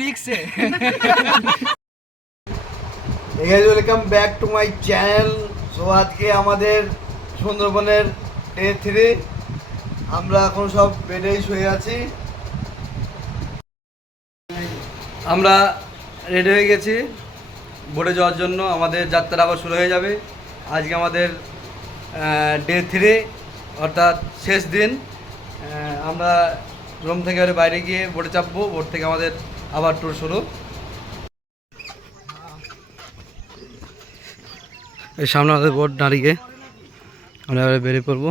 রিস্কে। Welcome back to my channel. So আজকে আমাদের সুন্দরবনের ডে 3। আমরা এখন সব বেডেই শুয়ে আছি। আমরা রেডি হয়ে গেছি বোটে যাওয়ার জন্য। আমাদের যাত্রা আবার শুরু হয়ে যাবে। আজকে আমাদের ডে 3 অর্থাৎ শেষ দিন। আমরা রুম থেকে বাইরে গিয়ে বোটে চাপবো। বোট থেকে আমাদের আবার ট্যুর শুরু। এই সামনে আমাদের বোট দাঁড়িয়ে আমরা এবারে বেরিয়ে পড়বো।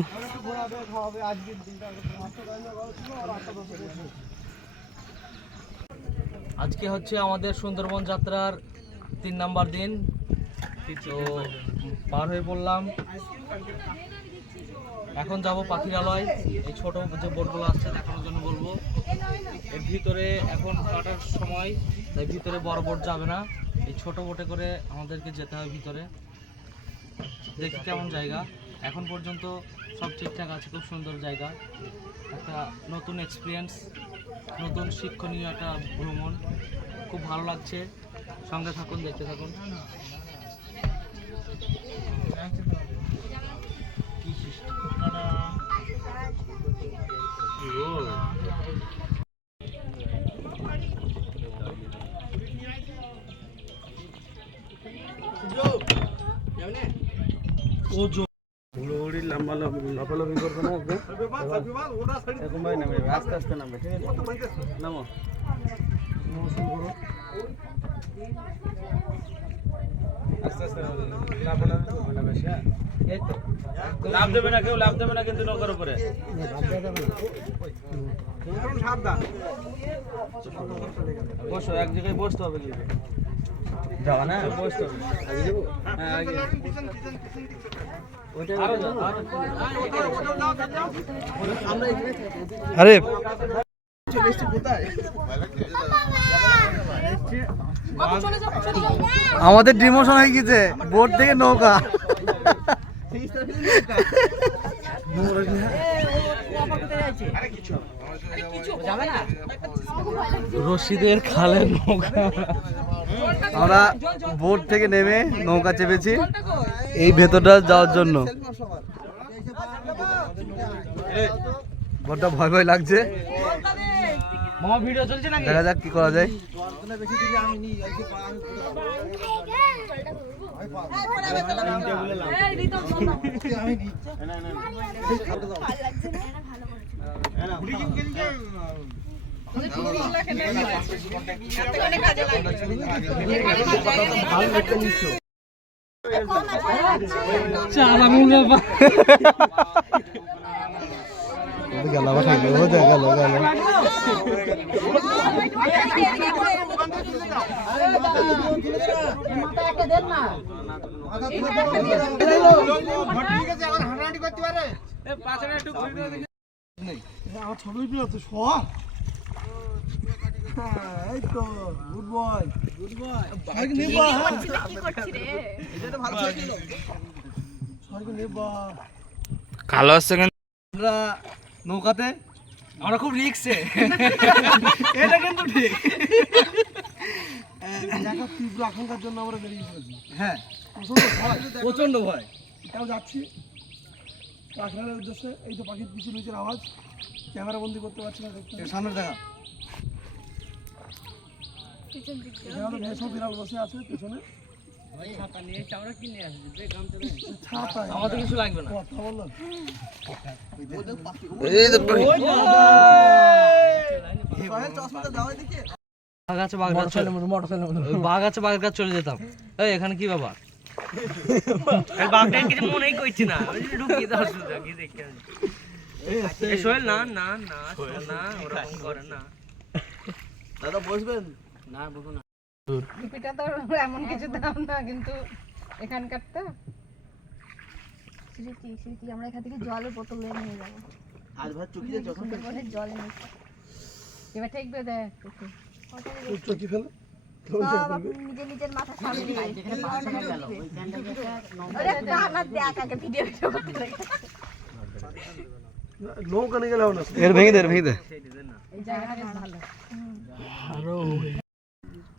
আজকে হচ্ছে আমাদের সুন্দরবন যাত্রার 3 নাম্বার দিন। তো পার হয়ে পড়লাম। এখন যাব পাখিরালয়। এই ছোট যে বোটগুলো আসছে দেখানোর জন্য বলবো। এর ভিতরে এখন কাটার সময়, তাই ভিতরে বড় বোট যাবে না। এই ছোট বোটে করে আমাদেরকে যেতে হয় ভিতরে। দেখি কেমন জায়গা। এখন পর্যন্ত সব ঠিকঠাক আছে, খুব সুন্দর জায়গা। একটা নতুন এক্সপিরিয়েন্স, নতুন শিক্ষণীয় একটা ভ্রমণ। খুব ভালো লাগছে। সঙ্গে থাকুন, দেখতে থাকুন। লাফালাফি করবে না এরকম ভাই নামে, আস্তে আস্তে নামবে, ঠিক আছে? নামো। আস্তে আস্তে লাফালাফি করবে না বেশি। এই তো লাভ দেবে না, কেউ লাভ দেবে না কিন্তু নৌকার উপরে। সাবধান, বসো এক জায়গায়, বসতে হবে কিন্তু। যাওয়া না, বসতে হবে। হ্যাঁ আগে আরে আমাদের ডিমোশন হয়ে গেছে বোট থেকে নৌকা। রশিদের খালের নৌকা। আমরা বোট থেকে নেমে নৌকা চেপেছি এই ভেতরটা যাওয়ার জন্য। বড়টা ভয় ভয় লাগছে। মামা ভিডিও চলছে নাকি? দেখা যাক কি করা যায়। কালো আসছে আমরা নৌকাতে, আমরা খুব রিস্কে। এটা কিন্তু ঠিক। তীব্র আশঙ্কার জন্য আমরা বেরিয়ে পড়েছি। হ্যাঁ, প্রচন্ড ভয়। এটাও যাচ্ছি পাখিরালয়ের উদ্দেশ্যে। এই তো পাখির পিছু নিচের আওয়াজ, ক্যামেরা বন্দি করতে পারছি না, দেখতে সামনে দেখা। মেয়েসব বিড়াল বসে আছে পেছনে। আমাদের কিছু লাগবে না। কথা বললাম বাঘ আছে, বাঘের কাছে চলে যেতাম। এই এখানে কি ব্যাপার? বাঘটা কিছু মনেই করছি না। ঢুকিয়ে দাও সোহেল। না না না না, ওরকম করে না। দাদা বসবেন না, বসো না। টুপিটা তো এমন কিছু দাম না, কিন্তু এখানকার তো স্মৃতি। আমরা এখান থেকে জলের বোতল নিয়ে যাবো। আজ ভাত চুকিয়ে যখন জল এনেছি। এবার ঠেকবে দেখ চকি ফেলে নিজের মাথা সামনে ভিডিও নৌকা নিয়ে গেলে হবে না। এর ভেঙে দে, ভেঙে দে। এই জায়গাটা বেশ ভালো। আরো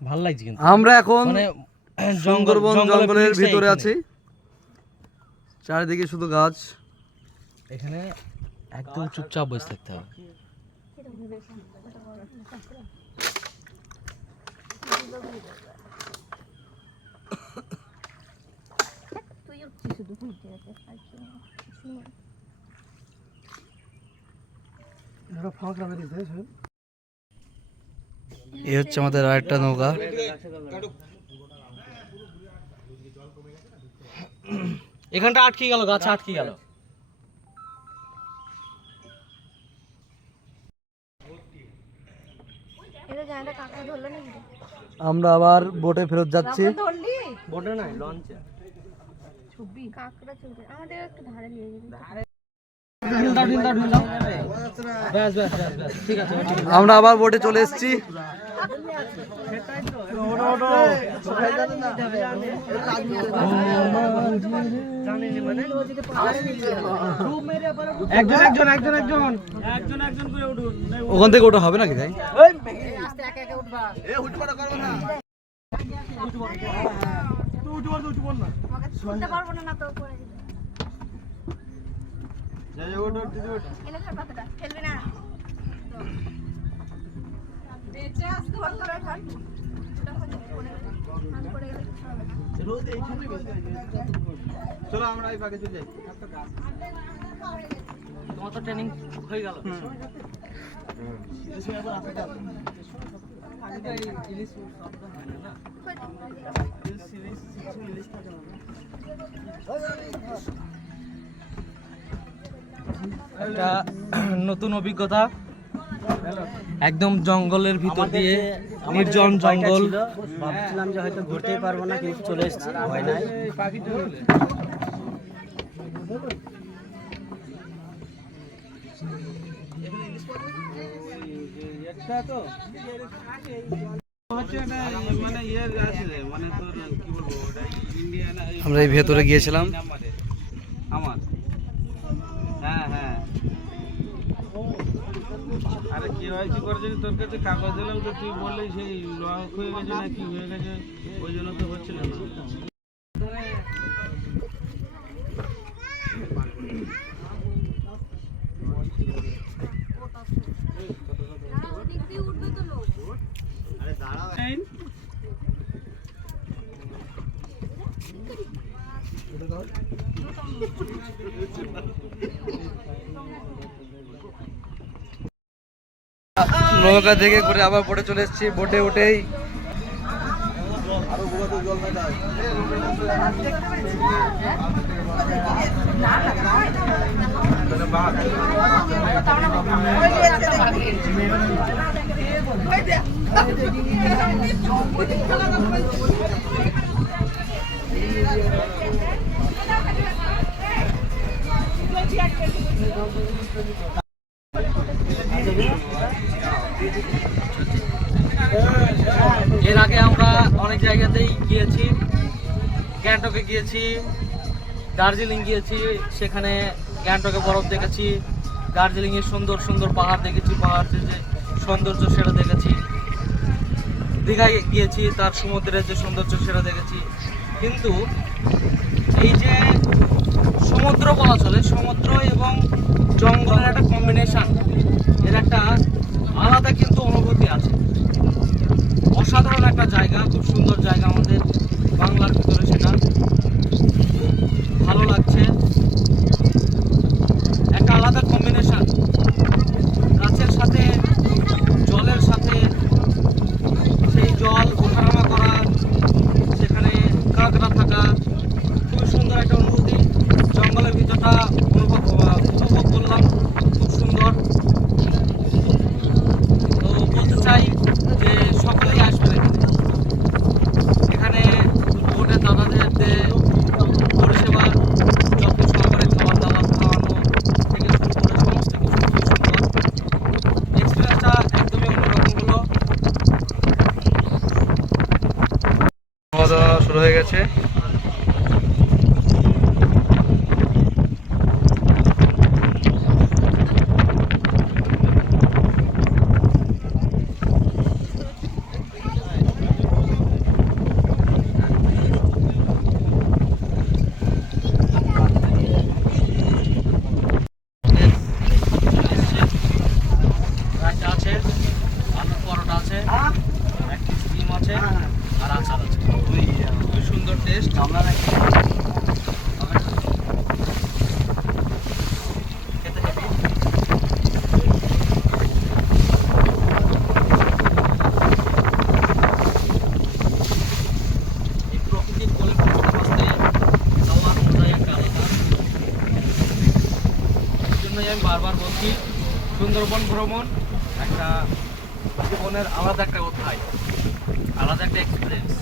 ভালো লাগছে কিন্তু আমরা এখন মানে সুন্দরবন জঙ্গলের feelings-টাই ভিতরে এখানে। আছি, চারিদিকে শুধু গাছ। এখানে একদম চুপচাপ বসে থাকতে হবে। এটা ফাঁক রাখা দিতে এই হচ্ছে আমাদের আরেকটা নৌকা। এখানটা আটকে গেল, গাছে আটকে গেল। আমরা আবার বোটে ফেরত যাচ্ছি। বোটে নাই, লঞ্চে। ঢিল দাও, ঢিল দাও, ঢিল দাও। ব্যাস ব্যাস ব্যাস ব্যাস, ঠিক আছে ঠিক আছে। আমরা আবার বোটে চলে এসেছি। একজন একজন একজন একজন একজন একজন করে উঠুন। ওখান থেকে ওটা হবে নাকি তাই? চলো আমরা এই পাকে চলে যাই। তোমার তো ট্রেনিং হয়ে গেল। একটা নতুন অভিজ্ঞতা, একদম জঙ্গলের ভিতর দিয়ে, নির্জন জঙ্গল। ভাবছিলাম যে হয়তো ঘুরতেই পারবো না, কিন্তু চলে এসেছি, ভয় নাই। আমরা এই ভেতরে গিয়েছিলাম। আমার হ্যাঁ হ্যাঁ, আরে কেওয়াইসি করার জন্য তোর কাছে কাগজ দিলাম, তো তুই বললি সেই লক হয়ে গেছে না কি হয়ে গেছে, ওই জন্য তো হচ্ছিল না। নৌকা থেকে করে আবার বোটে চলে এসেছি। বোটে উঠেই এর আগে আমরা অনেক জায়গাতেই গিয়েছি, গ্যাংটকে গিয়েছি, দার্জিলিং গিয়েছি, সেখানে গ্যাংটকে বরফ দেখেছি, দার্জিলিংয়ে সুন্দর সুন্দর পাহাড় দেখেছি, পাহাড়ের যে সৌন্দর্য সেটা দেখেছি, দীঘায় গিয়েছি, তার সমুদ্রের যে সৌন্দর্য সেটা দেখেছি। কিন্তু এই যে সমুদ্র বলা চলে, সমুদ্র এবং জঙ্গলের একটা কম্বিনেশন, এর একটা আলাদা কিন্তু অনুভূতি আছে। অসাধারণ একটা জায়গা, খুব সুন্দর জায়গা আমাদের বাংলার ভিতরে, সেটা খুব ভালো লাগছে। একটা আলাদা কম্বিনেশন, গাছের সাথে জলের সাথে, সেই জল ওঠানামা করা, সেখানে কাঁকড়া থাকা, খুবই সুন্দর একটা অনুভূতি। জঙ্গলের ভিতরটা উপভোগ করলাম, খুব সুন্দর। তো বলতে চাই যে সকলেই আসবেন এখানে। বোটের দাদাদের যে পরিষেবা, যত্ন সহকারে খাবার দাবার খাওয়ানো থেকে শুরু করে সমস্ত কিছু খুব সুন্দর। এক্সপিরিয়েন্সটা একদমই অন্যরকম হলো। খাওয়া দাওয়া শুরু হয়ে গেছে। আছে আর আচার আছে, খুবই সুন্দর টেস্ট। খেতে হেভি। এই প্রকৃতির কোলে বসতে বসতে খাওয়ার মজাই একটা আলাদা। এই জন্যই আমি বারবার বলছি, সুন্দরবন ভ্রমণ একটা জীবনের আলাদা একটা অধ্যায়, আলাদা একটা এক্সপিরিয়েন্স।